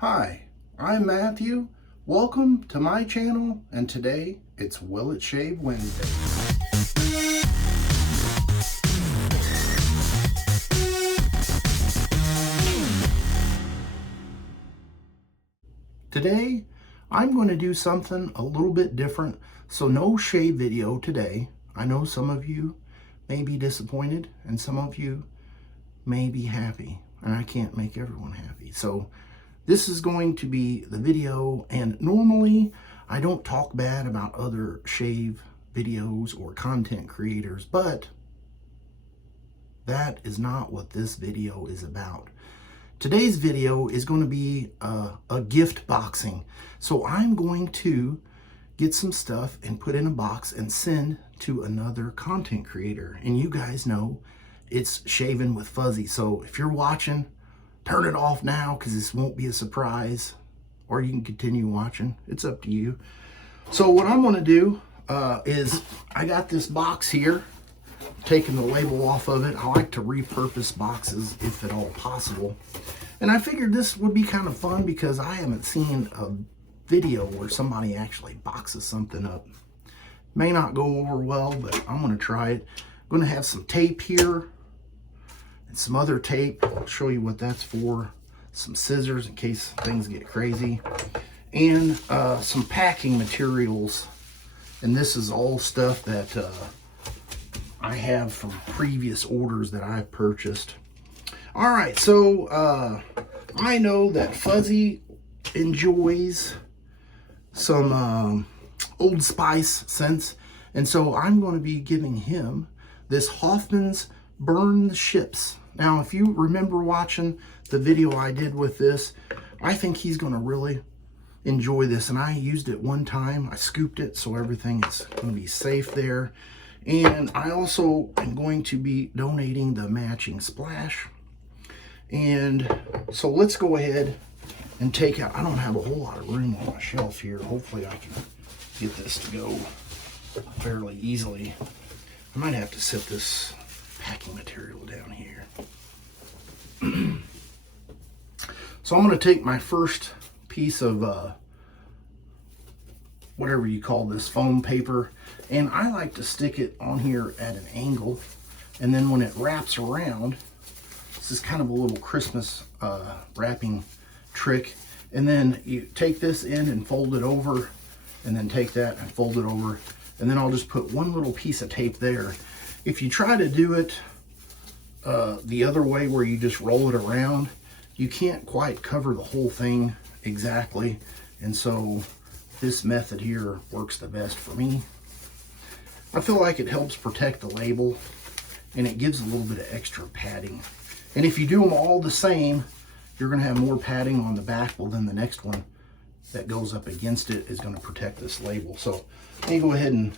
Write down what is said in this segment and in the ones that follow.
Hi, I'm Matthew. Welcome to my channel, and today it's Will It Shave Wednesday. Today, I'm going to do something a little bit different, so no shave video today. I know some of you may be disappointed, and some of you may be happy, and I can't make everyone happy. So this is going to be the video, and normally I don't talk bad about other shave videos or content creators, but that is not what this video is about. Today's video is going to be a gift boxing. So I'm going to get some stuff and put in a box and send to another content creator. And you guys know it's Shaving with Fuzzy. So if you're watching, turn it off now because this won't be a surprise, or you can continue watching. It's up to you. So what I'm going to do is I got this box here, taking the label off of it. I like to repurpose boxes if at all possible. And I figured this would be kind of fun because I haven't seen a video where somebody actually boxes something up. May not go over well, but I'm going to try it. I'm going to have some tape here and some other tape. I'll show you what that's for. Some scissors in case things get crazy. And some packing materials. And this is all stuff that I have from previous orders that I've purchased. All right, so I know that Fuzzy enjoys some Old Spice scents, and so I'm going to be giving him this Hoffman's Burn the Ships. Now, if you remember watching the video I did with this, I think he's going to really enjoy this. And I used it one time. I scooped it, so everything is going to be safe there. And I also am going to be donating the matching splash. And so let's go ahead and take out, I don't have a whole lot of room on my shelf here. Hopefully I can get this to go fairly easily. I might have to set this packing material down here. So I'm going to take my first piece of whatever you call this, foam paper, and I like to stick it on here at an angle, and then when it wraps around, this is kind of a little Christmas wrapping trick, and then you take this in and fold it over, and then take that and fold it over, and then I'll just put one little piece of tape there. If you try to do it the other way where you just roll it around, you can't quite cover the whole thing exactly, and so this method here works the best for me. I feel like it helps protect the label, and it gives a little bit of extra padding. And if you do them all the same, you're going to have more padding on the back. Well, then the next one that goes up against it is going to protect this label. So let me go ahead and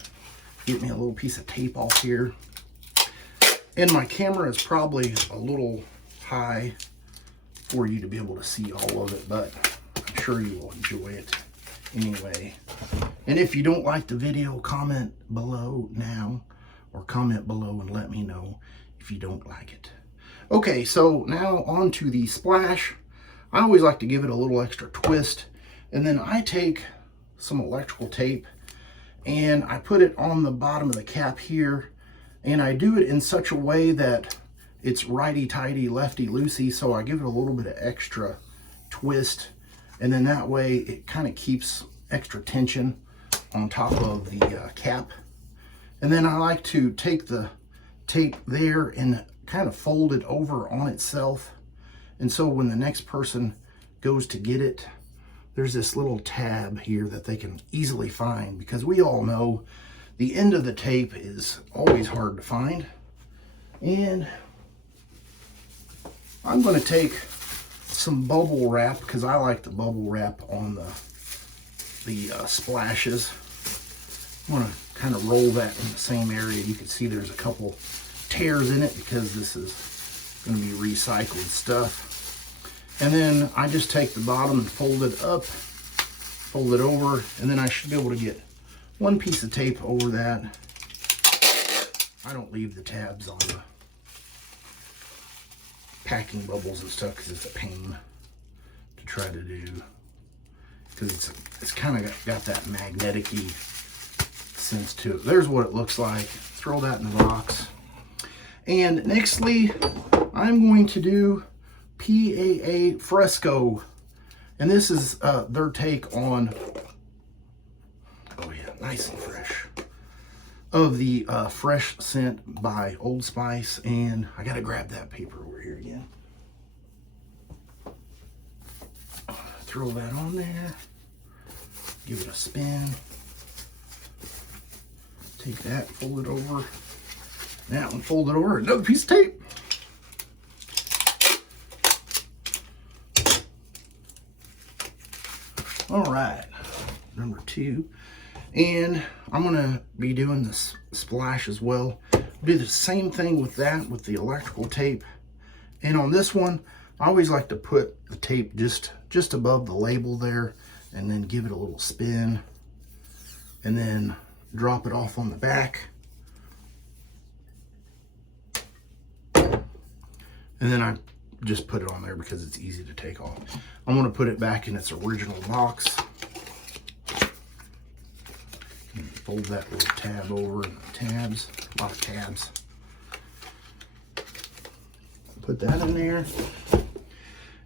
get me a little piece of tape off here. And my camera is probably a little high for you to be able to see all of it, but I'm sure you will enjoy it anyway. And if you don't like the video, comment below now, or comment below and let me know if you don't like it. Okay, so now on to the splash. I always like to give it a little extra twist, and then I take some electrical tape and I put it on the bottom of the cap here, and I do it in such a way that it's righty-tighty, lefty-loosey, so I give it a little bit of extra twist, and then that way it kind of keeps extra tension on top of the cap. And then I like to take the tape there and kind of fold it over on itself, and so when the next person goes to get it, there's this little tab here that they can easily find, because we all know the end of the tape is always hard to find. And I'm going to take some bubble wrap, because I like the bubble wrap on the splashes. I'm going to kind of roll that in the same area. You can see there's a couple tears in it because this is going to be recycled stuff. And then I just take the bottom and fold it up, fold it over, and then I should be able to get one piece of tape over that. I don't leave the tabs on the packing bubbles and stuff because it's a pain to try to do, because it's kind of got that magnetic-y sense to it. There's what it looks like. Throw that in the box. And nextly, I'm going to do PAA Fresco. And this is their take on, oh yeah, nice and fresh, of the fresh scent by Old Spice. And I gotta grab that paper over here again. Throw that on there, give it a spin. Take that, fold it over. That one, fold it over, another piece of tape. All right, number 2. And I'm gonna be doing this splash as well. Do the same thing with that, with the electrical tape. And on this one, I always like to put the tape just above the label there, and then give it a little spin, and then drop it off on the back. And then I just put it on there because it's easy to take off. I'm going to put it back in its original box. And fold that little tab over, and the tabs, a lot of tabs. Put that in there.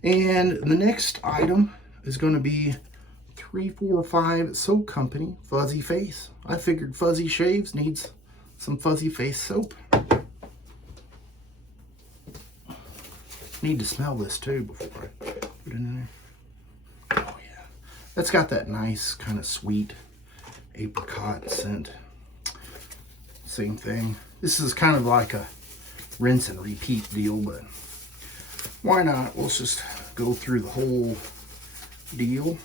And the next item is going to be 345 Soap Company Fuzzy Face. I figured Fuzzy Shaves needs some Fuzzy Face soap. Need to smell this too before I put it in there. Oh yeah, that's got that nice kind of sweet apricot scent. Same thing. This is kind of like a rinse and repeat deal, but why not? Let's just go through the whole deal.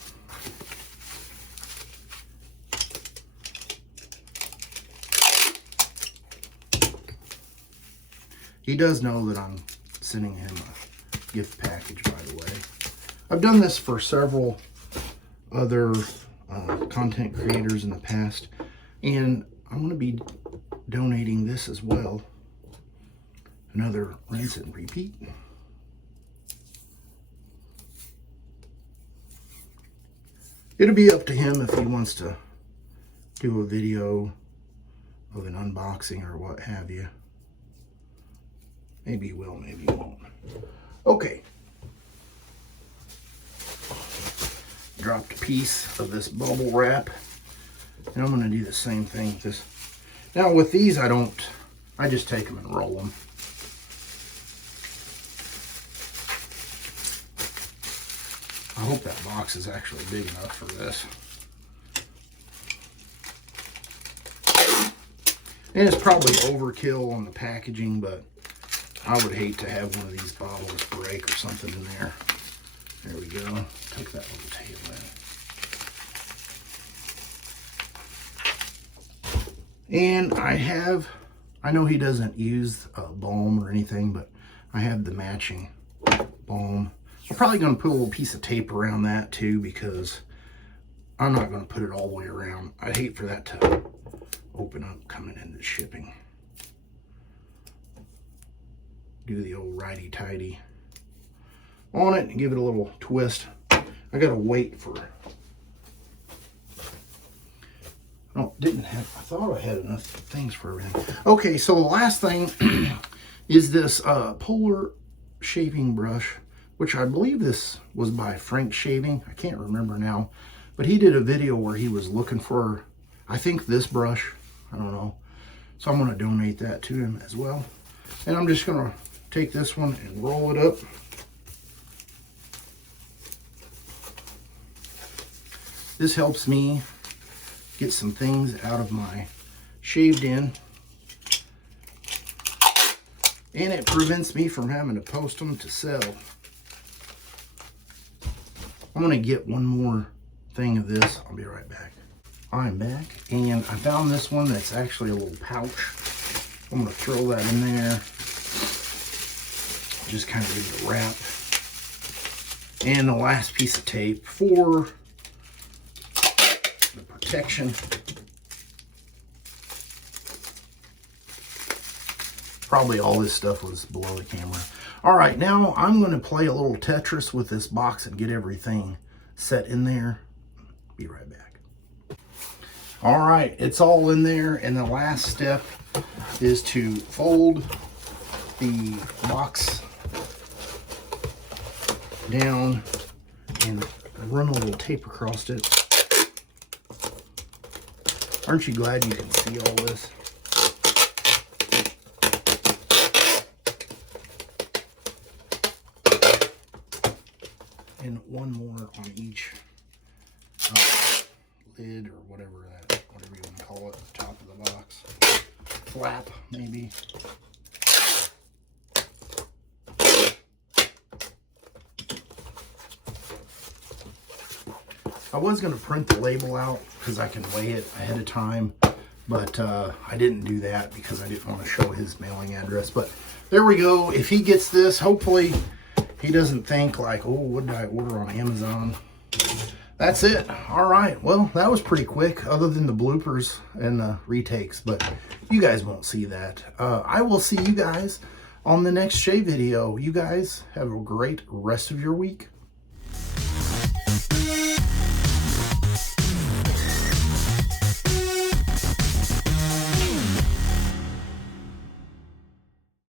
He does know that I'm sending him a gift package, by the way. I've done this for several other content creators in the past, and I'm going to be donating this as well. Another rinse and repeat. It'll be up to him if he wants to do a video of an unboxing or what have you. Maybe he will, maybe he won't. Okay. Dropped a piece of this bubble wrap. And I'm going to do the same thing with this. Now with these, I just take them and roll them. I hope that box is actually big enough for this. And it's probably overkill on the packaging, but I would hate to have one of these bottles break or something in there. There we go. Take that little tail in. And I know he doesn't use balm or anything, but I have the matching balm. I'm probably going to put a little piece of tape around that too, because I'm not going to put it all the way around. I'd hate for that to open up coming into shipping. Do the old righty-tighty on it and give it a little twist. I gotta wait for, I thought I had enough things for everything. Okay, so the last thing is this Polar shaving brush, which I believe this was by Frank Shaving. I can't remember now, but he did a video where he was looking for, I think, this brush. I don't know. So I'm gonna donate that to him as well. And I'm just gonna take this one and roll it up. This helps me get some things out of my shaved in, and it prevents me from having to post them to sell. I'm gonna get one more thing of this. I'll be right back. I'm back, and I found this one that's actually a little pouch. I'm gonna throw that in there. Just kind of give it a wrap. And the last piece of tape for the protection. Probably all this stuff was below the camera. All right, now I'm going to play a little Tetris with this box and get everything set in there. Be right back. All right, it's all in there, and the last step is to fold the box down and run a little tape across it. Aren't you glad you can see all this? And one more on each lid or whatever you want to call it, the top of the box. Flap, maybe. I was going to print the label out because I can weigh it ahead of time, but I didn't do that because I didn't want to show his mailing address. But there we go. If he gets this, hopefully he doesn't think like, oh, what did I order on Amazon? That's it. All right. Well, that was pretty quick other than the bloopers and the retakes, but you guys won't see that. I will see you guys on the next Shay video. You guys have a great rest of your week.